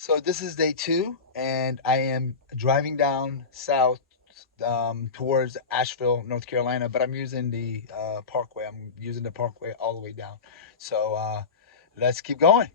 So this is day two, and I am driving down south towards Asheville, North Carolina. But I'm using the Parkway. I'm using the Parkway all the way down. So let's keep going.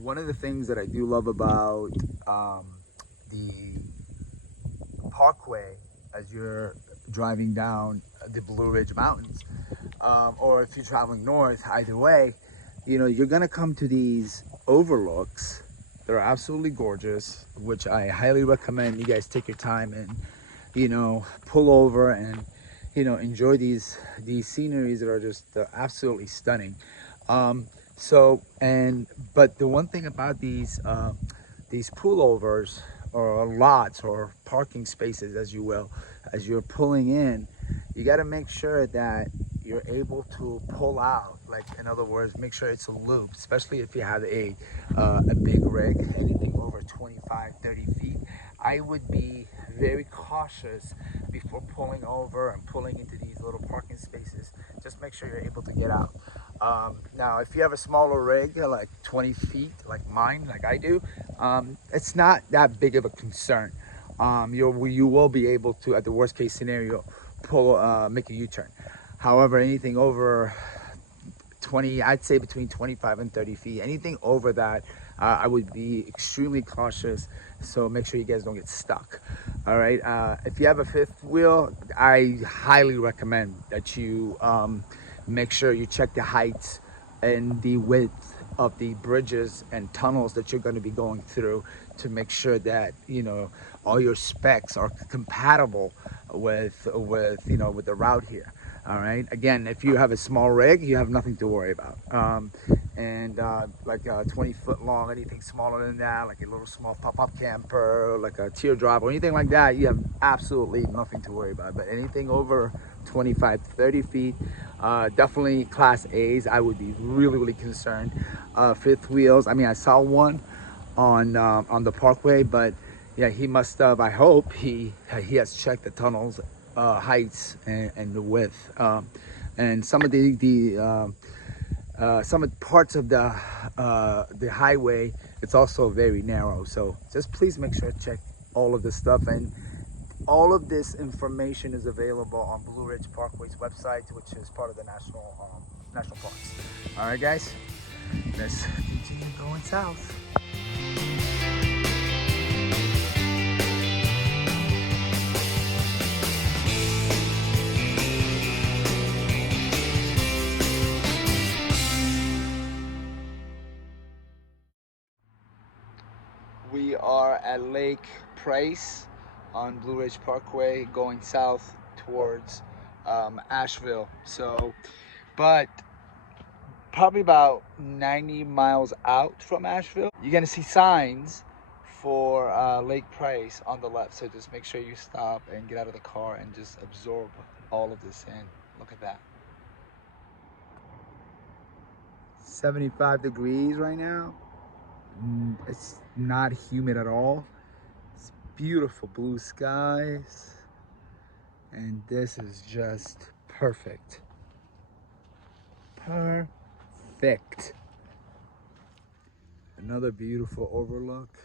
One of the things that I do love about the Parkway as you're driving down the Blue Ridge Mountains, or if you're traveling north, either way, you're gonna come to these overlooks. They're absolutely gorgeous, which I highly recommend you guys take your time and pull over and enjoy these sceneries that are just absolutely stunning. But the one thing about these pullovers or lots or parking spaces, as you will, as you're pulling in, you got to make sure that you're able to pull out. Like, in other words, make sure it's a loop, especially if you have a big rig, anything over 25-30 feet. I would be very cautious before pulling over and pulling into these little parking spaces. Just make sure you're able to get out. Now, if you have a smaller rig, like 20 feet, like mine, like I do, it's not that big of a concern. You will be able to, at the worst case scenario, make a U-turn. However, anything over 20, I'd say between 25 and 30 feet, anything over that, I would be extremely cautious. So make sure you guys don't get stuck. All right. If you have a fifth wheel, I highly recommend that you make sure you check the heights and the width of the bridges and tunnels that you're going to be going through to make sure that all your specs are compatible with the route here. All right. Again, if you have a small rig, you have nothing to worry about. And like a 20-foot long, anything smaller than that, like a little small pop-up camper, like a teardrop or anything like that, you have absolutely nothing to worry about. But anything over 25 30 feet, definitely class A's, I would be really, really concerned. Fifth wheels, I mean, I saw one on the Parkway, but yeah, he must have, I hope he has checked the tunnels heights and the width, and some of some of the parts of the highway, it's also very narrow. So just please make sure to check all of this stuff, and all of this information is available on Blue Ridge Parkway's website, which is part of the national parks. All right, guys, let's continue going south. We are at Lake Price on Blue Ridge Parkway going south towards Asheville. So, but probably about 90 miles out from Asheville, you're gonna see signs for Lake Price on the left. So just make sure you stop and get out of the car and just absorb all of this in. Look at that. 75 degrees right now. It's not humid at all. It's beautiful blue skies, and this is just perfect. Perfect. Another beautiful overlook.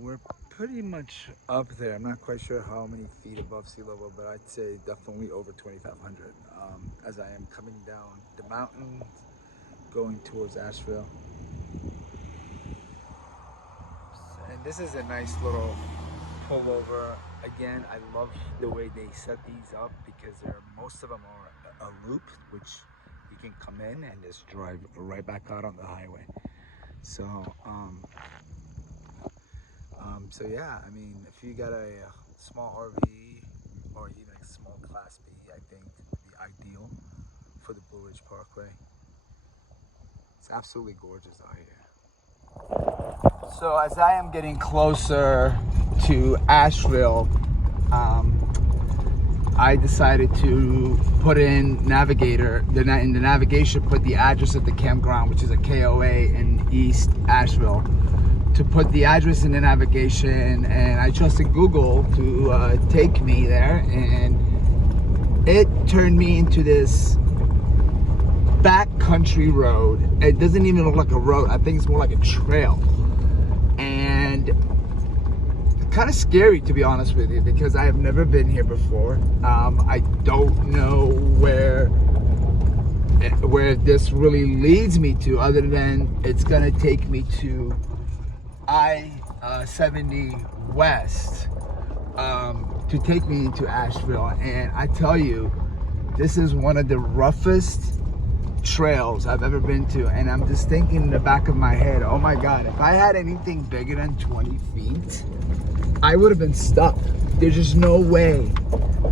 We're pretty much up there. I'm not quite sure how many feet above sea level, but I'd say definitely over 2,500 as I am coming down the mountain going towards Asheville. And this is a nice little pullover. Again, I love the way they set these up because most of them are a loop, which you can come in and just drive right back out on the highway. So, so yeah, I mean, if you got a small RV or even a small Class B, I think would be ideal for the Blue Ridge Parkway. It's absolutely gorgeous out here. So as I am getting closer to Asheville, I decided to put in Navigator, in the navigation, put the address of the campground, which is a KOA in East Asheville. To put the address in the navigation, and I trusted Google to take me there, and it turned me into this backcountry road. It doesn't even look like a road. I think it's more like a trail. And kind of scary, to be honest with you, because I have never been here before. I don't know where this really leads me to, other than it's gonna take me to I-70 West to take me into Asheville. And I tell you, this is one of the roughest trails I've ever been to, and I'm just thinking in the back of my head, oh my God, if I had anything bigger than 20 feet, I would have been stuck. There's just no way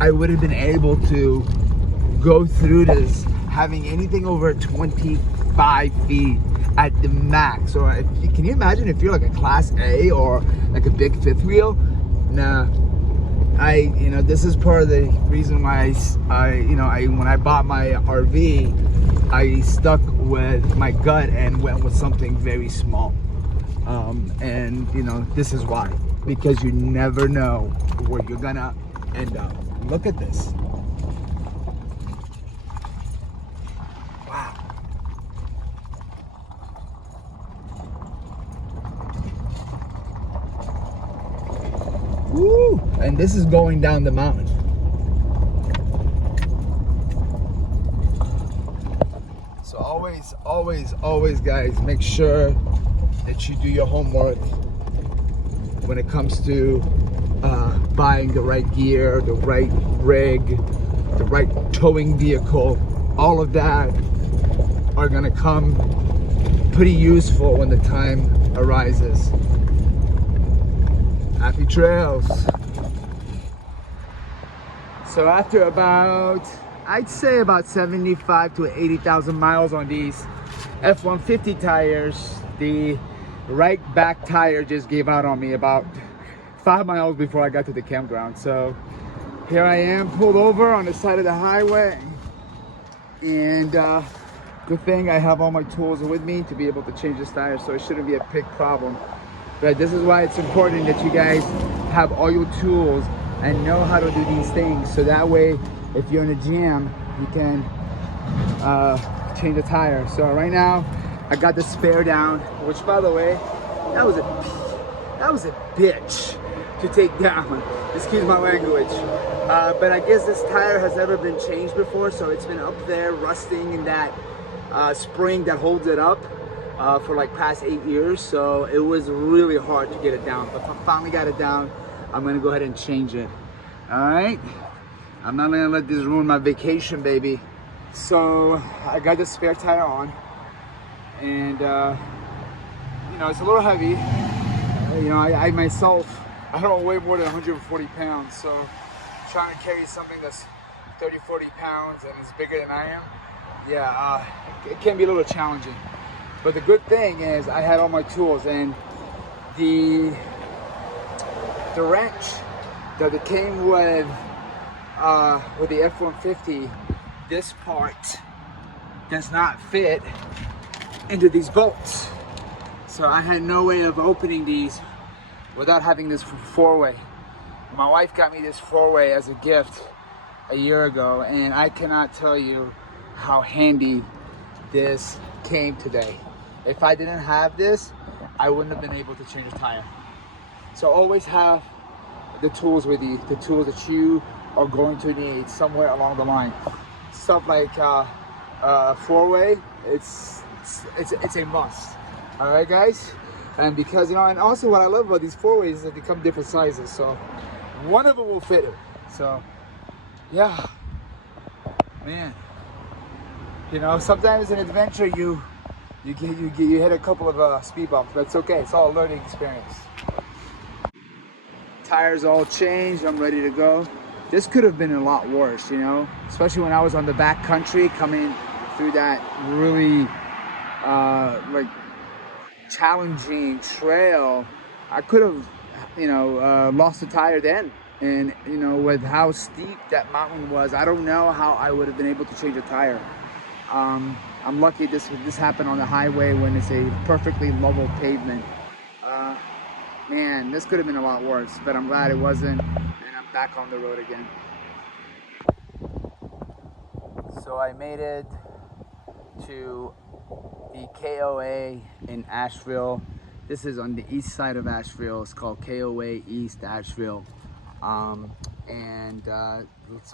I would have been able to go through this having anything over 25 feet at the max. Or can you imagine if you're like a class A or like a big fifth wheel? Nah. This is part of the reason why when I bought my RV, I stuck with my gut and went with something very small. This is why, because you never know where you're gonna end up. Look at this. Wow. Woo! And this is going down the mountain. So always guys, make sure that you do your homework when it comes to buying the right gear, the right rig, the right towing vehicle. All of that are gonna come pretty useful when the time arises. Happy trails. So after I'd say about 75 to 80,000 miles on these F-150 tires, the right back tire just gave out on me about 5 miles before I got to the campground. So here I am, pulled over on the side of the highway, and good thing I have all my tools with me to be able to change this tire, so it shouldn't be a big problem. But this is why it's important that you guys have all your tools and know how to do these things, so that way if you're in a jam, you can change the tire. So right now I got the spare down, which, by the way, that was a bitch to take down. Excuse my language. But I guess this tire has never been changed before, so it's been up there rusting in that spring that holds it up for like past 8 years. So it was really hard to get it down, but I finally got it down. I'm gonna go ahead and change it. All right, I'm not gonna let this ruin my vacation, baby. So I got the spare tire on, and it's a little heavy. I myself, I don't weigh more than 140 pounds, so trying to carry something that's 30, 40 pounds and is bigger than I am, it can be a little challenging. But the good thing is I had all my tools, and the wrench that it came with the F-150, this part does not fit into these bolts. So I had no way of opening these without having this four-way. My wife got me this four-way as a gift a year ago, and I cannot tell you how handy this came today. If I didn't have this, I wouldn't have been able to change a tire. So always have the tools with you, the tools that you are going to need somewhere along the line. Stuff like four-way, it's a must. All right, guys? And because, and also what I love about these four-ways is that they come different sizes. So one of them will fit it. So, yeah, man. Sometimes in adventure you hit a couple of speed bumps, but it's okay. It's all a learning experience. Tires all changed. I'm ready to go. this could have been a lot worse, you know, especially when I was on the back country coming through that really like challenging trail. I could have, you know, lost a tire then. And, you know, with how steep that mountain was, I don't know how I would have been able to change a tire. I'm lucky this happened on the highway when it's a perfectly level pavement. Man, this could have been a lot worse, but I'm glad it wasn't, and I'm back on the road again. So I made it to the KOA in Asheville. This is on the east side of Asheville. It's called KOA East Asheville. So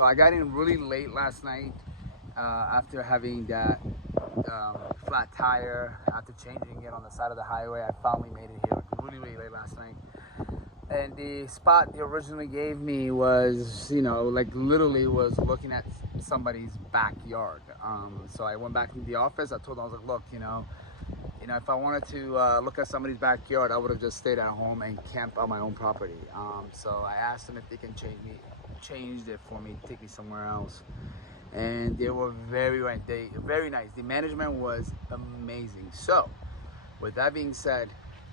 I got in really late last night after having that flat tire. After changing it on the side of the highway, I finally made it here like really late last night. And the spot they originally gave me was, you know, like literally was looking at somebody's backyard. So I went back to the office. I told them, I was like, look, you know, if I wanted to look at somebody's backyard, I would have just stayed at home and camped on my own property. So I asked them if they can change it for me, take me somewhere else. And they were very nice. The management was amazing. So with that being said,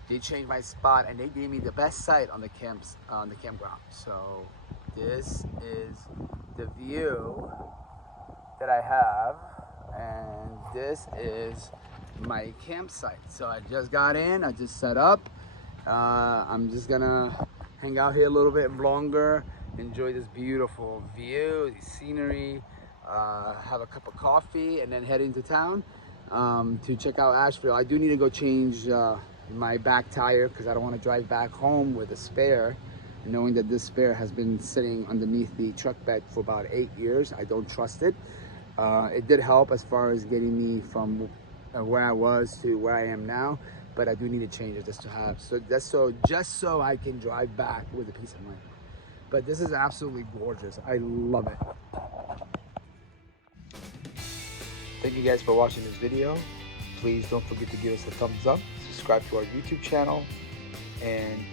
they changed my spot and they gave me the best site on the campground. So this is the view that I have, and this is my campsite. So I just got in, I just set up. I'm just gonna hang out here a little bit longer, enjoy this beautiful view, the scenery, have a cup of coffee, and then head into town to check out Asheville. I do need to go change my back tire because I don't want to drive back home with a spare, knowing that this spare has been sitting underneath the truck bed for about 8 years. I don't trust it. It did help as far as getting me from where I was to where I am now, but I do need to change it just so I can drive back with a peace of mind. But this is absolutely gorgeous. I love it. Thank you guys for watching this video. Please don't forget to give us a thumbs up, subscribe to our YouTube channel, and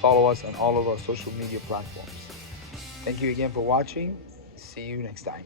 follow us on all of our social media platforms. Thank you again for watching. See you next time.